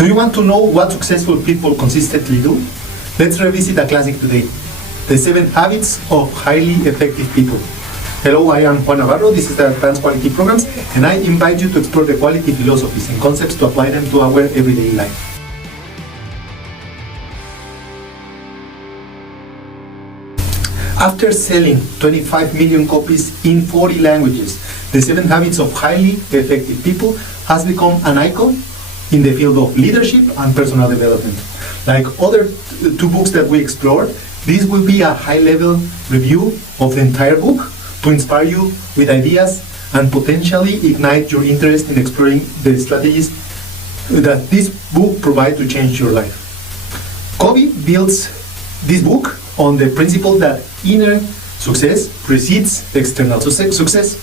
Do you want to know what successful people consistently do? Let's revisit a classic today, the 7 habits of highly effective people. Hello, I am Juan Navarro, this is the Advanced Quality Programs, and I invite you to explore the quality philosophies and concepts to apply them to our everyday life. After selling 25 million copies in 40 languages, The 7 Habits of Highly Effective People has become an icon in the field of leadership and personal development. Like other 2 books that we explored, this will be a high-level review of the entire book to inspire you with ideas and potentially ignite your interest in exploring the strategies that this book provides to change your life. Covey builds this book on the principle that inner success precedes external success.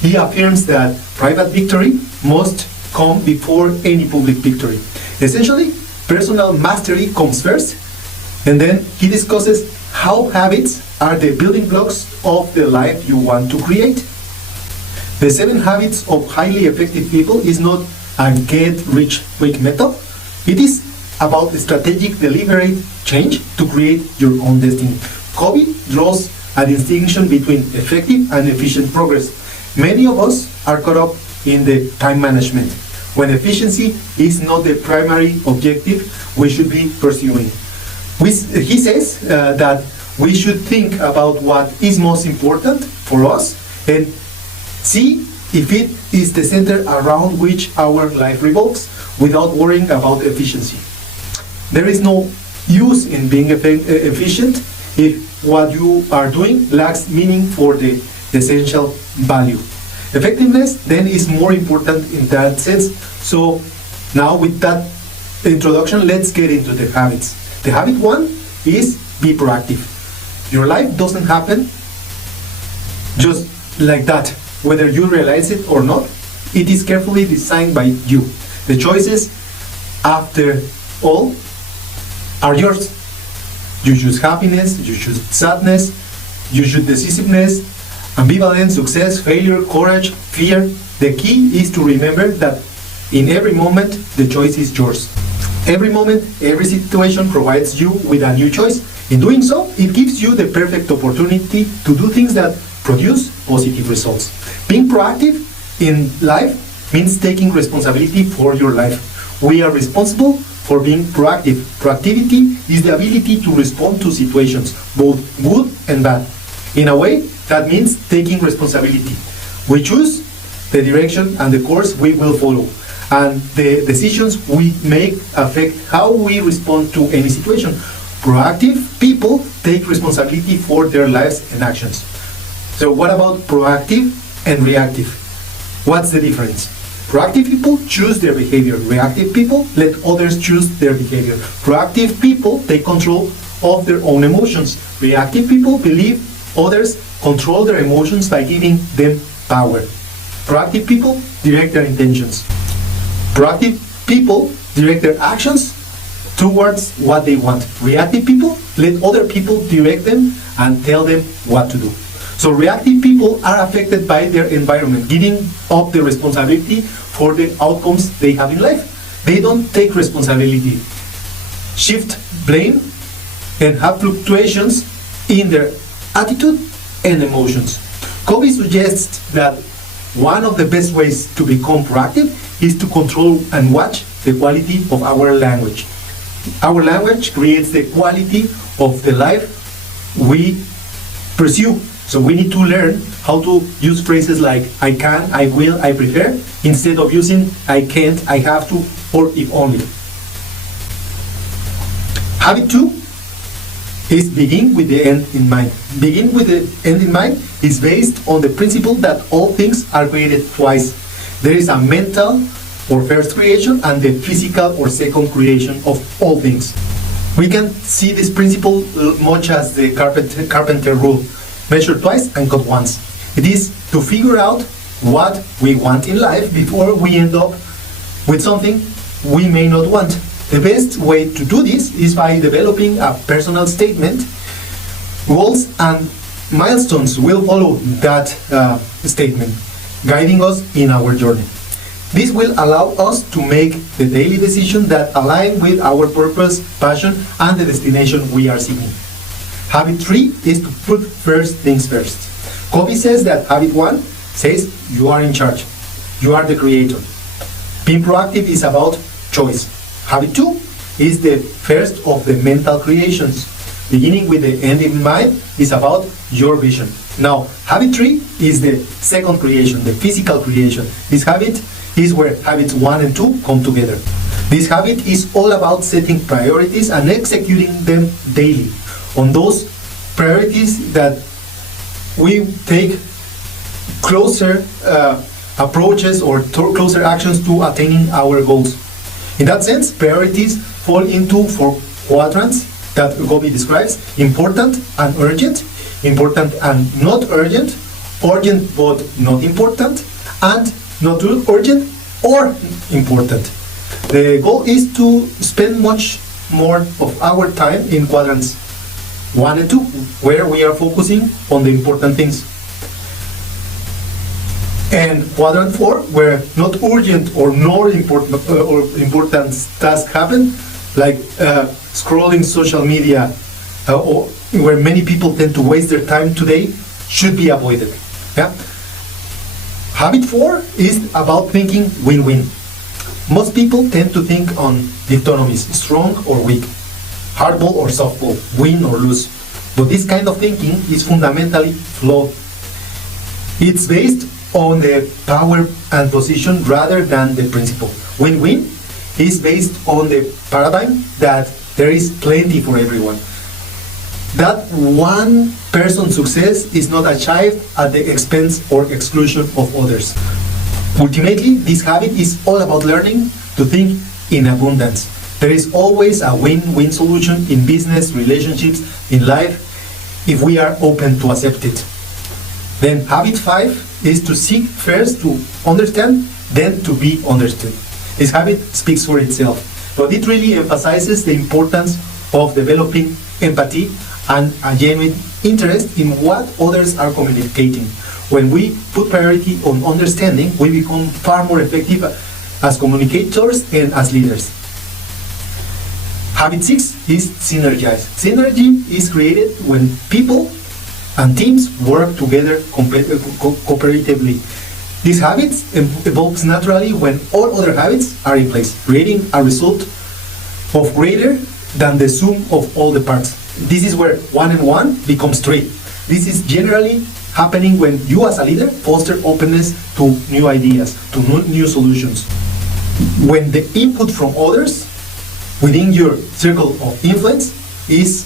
He affirms that private victory must come before any public victory. Essentially, personal mastery comes first, and then he discusses how habits are the building blocks of the life you want to create. The 7 Habits of Highly Effective People is not a get-rich-quick method. It is about strategic, deliberate change to create your own destiny. Covey draws a distinction between effective and efficient progress. Many of us are caught up in the time management, when efficiency is not the primary objective we should be pursuing. He says that we should think about what is most important for us and see if it is the center around which our life revolves without worrying about efficiency. There is no use in being efficient if what you are doing lacks meaning for the essential value. Effectiveness then is more important in that sense. So now with that introduction, let's get into the habits. The habit 1 is be proactive. Your life doesn't happen just like that, whether you realize it or not. It is carefully designed by you. The choices, after all, are yours. You choose happiness, you choose sadness, you choose decisiveness, ambivalence, success, failure, courage, fear. The key is to remember that in every moment, the choice is yours. Every moment, every situation provides you with a new choice. In doing so, it gives you the perfect opportunity to do things that produce positive results. Being proactive in life means taking responsibility for your life. We are responsible for being proactive. Proactivity is the ability to respond to situations, both good and bad. In a way, that means taking responsibility. We choose the direction and the course we will follow, and the decisions we make affect how we respond to any situation. Proactive people take responsibility for their lives and actions. So what about proactive and reactive? What's the difference? Proactive people choose their behavior. Reactive people let others choose their behavior. Proactive people take control of their own emotions. Reactive people believe others control their emotions by giving them power. Proactive people direct their intentions. Proactive people direct their actions towards what they want. Reactive people let other people direct them and tell them what to do. So reactive people are affected by their environment, giving up the responsibility for the outcomes they have in life. They don't take responsibility, shift blame, and have fluctuations in their attitude and emotions. Covey suggests that one of the best ways to become proactive is to control and watch the quality of our language. Our language creates the quality of the life we pursue. So we need to learn how to use phrases like I can, I will, I prefer, instead of using I can't, I have to, or if only. Habit 2 is begin with the end in mind. Begin with the end in mind is based on the principle that all things are created twice. There is a mental or first creation and the physical or second creation of all things. We can see this principle much as the carpenter rule. Measure twice and cut once. It is to figure out what we want in life before we end up with something we may not want. The best way to do this is by developing a personal statement. Goals and milestones will follow that statement, guiding us in our journey. This will allow us to make the daily decisions that align with our purpose, passion, and the destination we are seeking. Habit 3 is to put first things first. Covey says that habit 1 says you are in charge. You are the creator. Being proactive is about choice. Habit 2 is the first of the mental creations. Beginning with the end in mind is about your vision. Now, habit 3 is the second creation, the physical creation. This habit is where habits 1 and 2 come together. This habit is all about setting priorities and executing them daily on those priorities that we take closer approaches or closer actions to attaining our goals. In that sense, priorities fall into 4 quadrants that Covey describes: important and urgent, important and not urgent, urgent but not important, and not too urgent or important. The goal is to spend much more of our time in quadrants 1 and 2, where we are focusing on the important things. And quadrant 4, where not urgent or nor important tasks happen, like scrolling social media, or where many people tend to waste their time today, should be avoided. Yeah? Habit 4 is about thinking win-win. Most people tend to think on dichotomies, strong or weak, hardball or softball, win or lose. But this kind of thinking is fundamentally flawed. It's based on the power and position rather than the principle. Win-win is based on the paradigm that there is plenty for everyone. That one person's success is not achieved at the expense or exclusion of others. Ultimately, this habit is all about learning to think in abundance. There is always a win-win solution in business, relationships, in life, if we are open to accept it. Then habit 5 is to seek first to understand, then to be understood. This habit speaks for itself, but it really emphasizes the importance of developing empathy and a genuine interest in what others are communicating. When we put priority on understanding, we become far more effective as communicators and as leaders. Habit 6 is synergize. Synergy is created when people and teams work together cooperatively. This habit evolves naturally when all other habits are in place, creating a result of greater than the sum of all the parts. This is where 1 and 1 becomes 3. This is generally happening when you as a leader foster openness to new ideas, to new solutions. When the input from others within your circle of influence is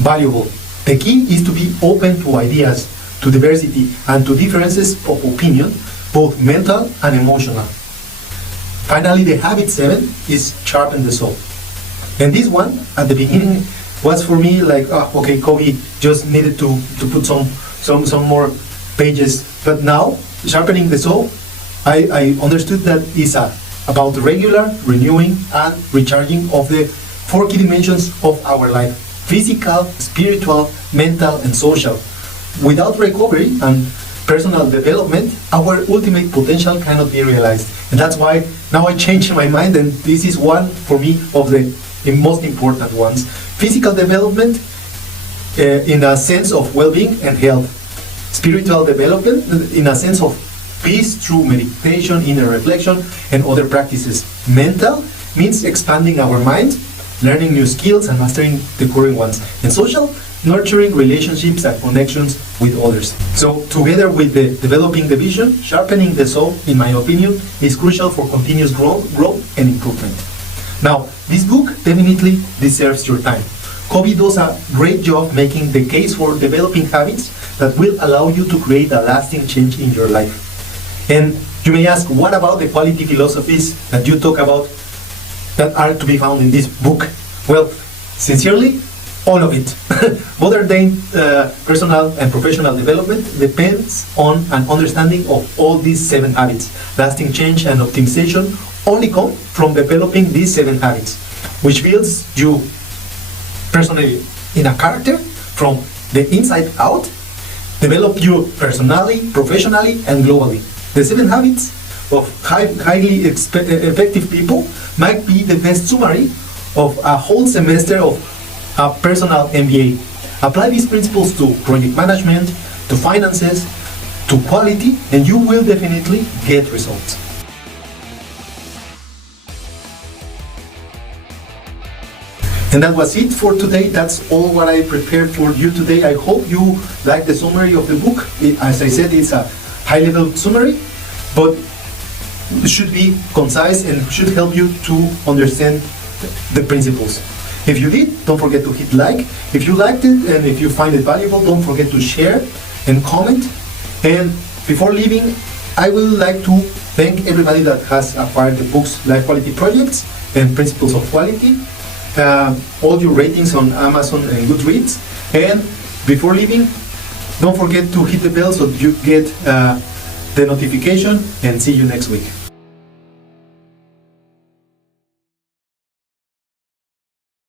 valuable. The key is to be open to ideas, to diversity, and to differences of opinion, both mental and emotional. Finally, the habit 7 is sharpen the saw. And this one, at the beginning, was for me like, okay, Covey just needed to put some more pages. But now, sharpening the saw, I understood that is about regular renewing and recharging of the 4 key dimensions of our life: physical, spiritual, mental, and social. Without recovery and personal development, our ultimate potential cannot be realized. And that's why now I changed my mind, and this is one for me of the most important ones. Physical development in a sense of well-being and health. Spiritual development in a sense of peace through meditation, inner reflection, and other practices. Mental means expanding our mind, learning new skills and mastering the current ones. And social, nurturing relationships and connections with others. So together with the developing the vision, sharpening the saw, in my opinion, is crucial for continuous growth and improvement. Now, this book definitely deserves your time. Covey does a great job making the case for developing habits that will allow you to create a lasting change in your life. And you may ask, what about the quality philosophies that you talk about that are to be found in this book? Well, sincerely, all of it. Modern-day personal and professional development depends on an understanding of all these 7 habits. Lasting change and optimization only come from developing these 7 habits, which builds you personally in a character from the inside out, develop you personally, professionally, and globally. The 7 habits of highly effective people might be the best summary of a whole semester of a personal MBA. Apply these principles to project management, to finances, to quality, and you will definitely get results. And that was it for today. That's all what I prepared for you today. I hope you like the summary of the book. As I said, it's a high-level summary, but it should be concise and should help you to understand the principles. If you did, don't forget to hit like. If you liked it and if you find it valuable, don't forget to share and comment. And before leaving, I would like to thank everybody that has acquired the books Life Quality Projects and Principles of Quality. All your ratings on Amazon and Goodreads. And before leaving, don't forget to hit the bell so you get the notification, and see you next week.